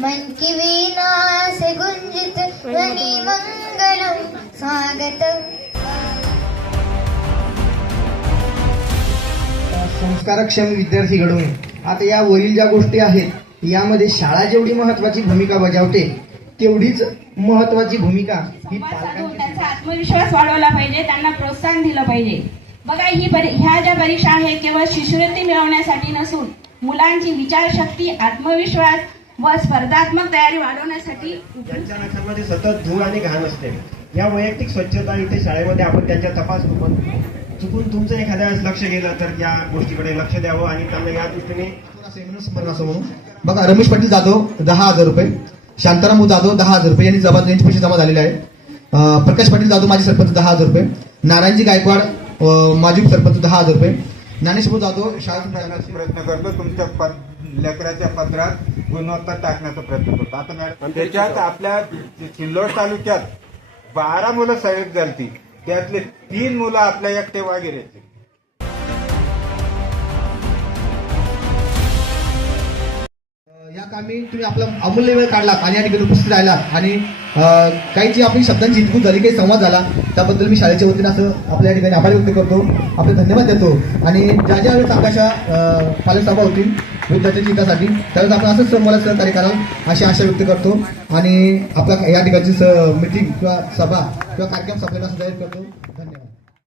मन की वीणा से गुंजित ध्वनि मंगलम स्वागतम संस्कारक्षम विद्यार्थी घडवून आता या वरील ज्या गोष्टी आहेत यामध्ये शाळा जेवढी महत्वाची भूमिका बजावते तेवढीच महत्वाची भूमिका ही आत्मविश्वास वाढवला पाहिजे त्यांना प्रोत्साहन दिलं पाहिजे. बघा ही परी ह्या ज्या परीक्षा आहेत केवळ शिष्यवृत्ती मिळवण्यासाठी नसून मुलांची विचारशक्ती आत्मविश्वास व स्पर्धात्मक तयारी वाढवण्यासाठी त्यांच्या नखांमध्ये सतत धूळ आणि घाण असते या वैयक्तिक स्वच्छता इथे शाळेमध्ये आपण त्यांच्या तपास करून चुकून तुमचं एखाद्या वेळेस लक्ष गेलं तर या गोष्टीकडे लक्ष द्यावं आणि त्यांना या दृष्टीने स्मरण असं म्हणून बघा रमेश पाटील जाधव दहा हजार रुपये. शांताराम जाधव दहा हजार रुपये. यांनी जबाब यांचे पैसे जमा झालेले आहे. प्रकाश पाटील जाधव माजी सरपंच दहा हजार रुपये. नारायणजी गायकवाड माजी सरपंच दहा हजार रुपये. ज्ञानेश्वर जाधव शाळा टाकण्याचा प्रयत्न करतो. तुमच्या पद- लेकराच्या पदरात गुणवत्ता टाकण्याचा प्रयत्न करतो. आता मॅडम त्याच्यात आपल्या सिल्लोड तालुक्यात बारा मुलं सहयोग झालती. त्यातले तीन मुलं आपल्या एकटे वागेरेचे कामी तुम्ही आपला अमूल्य वेळ काढला आणि या ठिकाणी उपस्थित राहिला आणि काही जी आपली शब्दांची हितगुज झाली काही संवाद झाला त्याबद्दल मी शाळेच्या वतीनं असं आपल्या या ठिकाणी आभार व्यक्त करतो आपले धन्यवाद देतो. आणि ज्या ज्या वेळेस आकाशा पालकसभा होतील विद्यार्थ्यांच्या हितासाठी त्यावेळेस आपण असंच मला सहकार्य कराल अशी आशा व्यक्त करतो. आणि आपला या ठिकाणची मिटिंग किंवा सभा किंवा कार्यक्रम संपलेला जाहीर करतो. धन्यवाद.